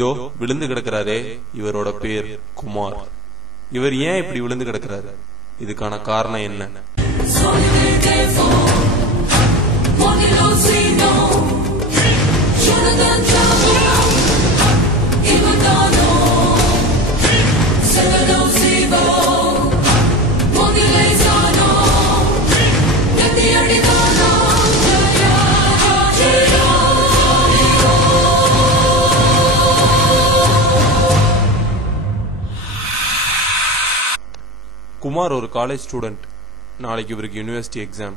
இதோ விழுந்து கிடக்கிறாரே, இவரோட பேர் குமார். இவர் ஏன் இப்படி விழுந்து கிடக்கிறாரு? இதுக்கான காரணம் என்ன? குமார் ஒரு காலேஜ் ஸ்டூடெண்ட். நாளைக்கு இவருக்கு யூனிவர்சிட்டி எக்ஸாம்.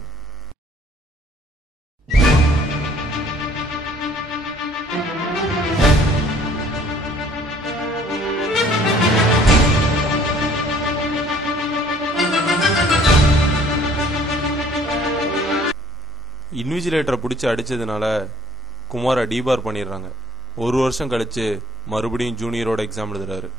இன்விஜிலேட்டரை பிடிச்சி அடிச்சதுனால குமாரை டிபார் பண்ணிடுறாங்க. ஒரு வருஷம் கழிச்சு மறுபடியும் ஜூனியரோட எக்ஸாம் எழுதுறாரு.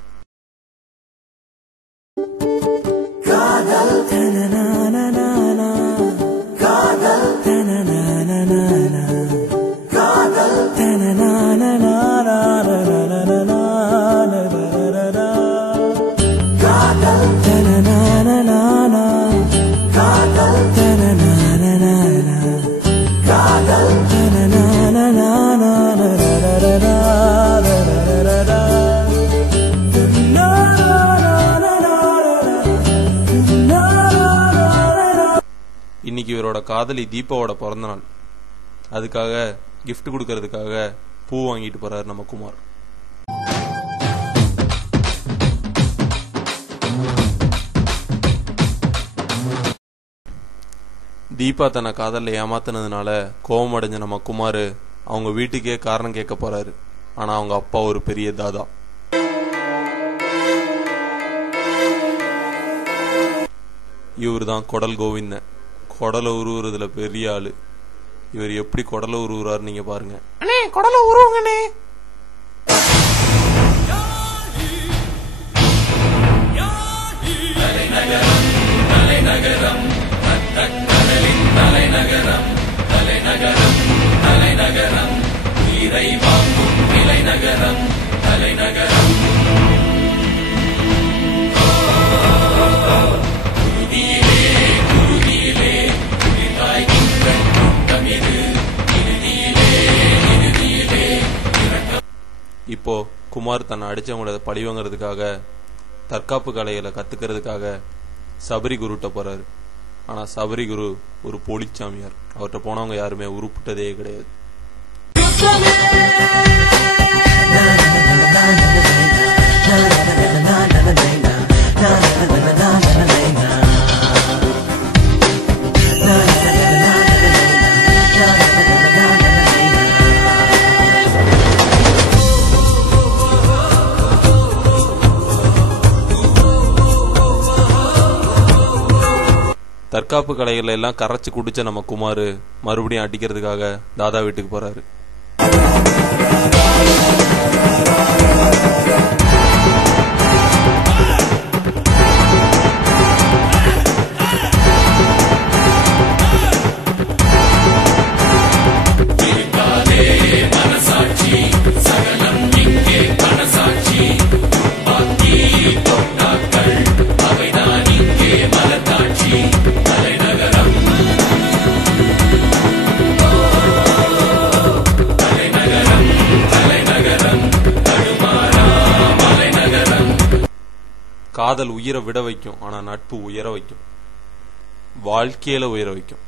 இன்னைக்கு இவரோட காதலி தீபாவோட பிறந்த நாள். அதுக்காக கிஃப்ட் கொடுக்கறதுக்காக பூ வாங்கிட்டு போறாரு நம்ம குமார். தீபா தன்னை காதலில் ஏமாத்தினதுனால கோபம் அடைஞ்ச நம்ம குமார் அவங்க வீட்டுக்கே காரணம் கேட்க போறாரு. ஆனா அவங்க அப்பா ஒரு பெரிய தாதா. இவர் தான் கொடல் கோவிந்தன். கொடலை உருவுறதுல பெரிய ஆளு. இவர் எப்படி கொடலை உருவுறாரு நீங்க பாருங்க. அண்ணே கொடலை உருவுங்கண்ணே. இப்போ குமார் தன்னை அடிச்சவங்கள பழி வாங்கிறதுக்காக தற்காப்பு கலைகளை கத்துக்கிறதுக்காக சபரி குருட்ட போறாரு. ஆனா சபரி குரு ஒரு போலிச்சாமியார். அவர்கிட்ட போனவங்க யாருமே உருப்பிட்டதே கிடையாது. தற்காப்பு கலைகள் எல்லாம் கரைச்சு குடிச்ச நம்ம குமார் மறுபடியும் அடிக்கிறதுக்காக தாதா வீட்டுக்கு போறாரு. காதல் உயிரை விட வைக்கும், ஆனா நட்பு உயர வைக்கும், வாழ்க்கையில உயர வைக்கும்.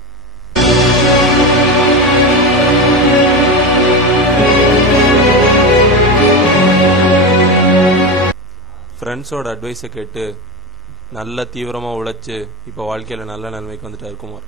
ஃப்ரெண்ட்ஸோட அட்வைஸை கேட்டு நல்ல தீவிரமா உழைச்சு இப்ப வாழ்க்கையில நல்ல நிலைமைக்கு வந்துட்டாரு குமார்.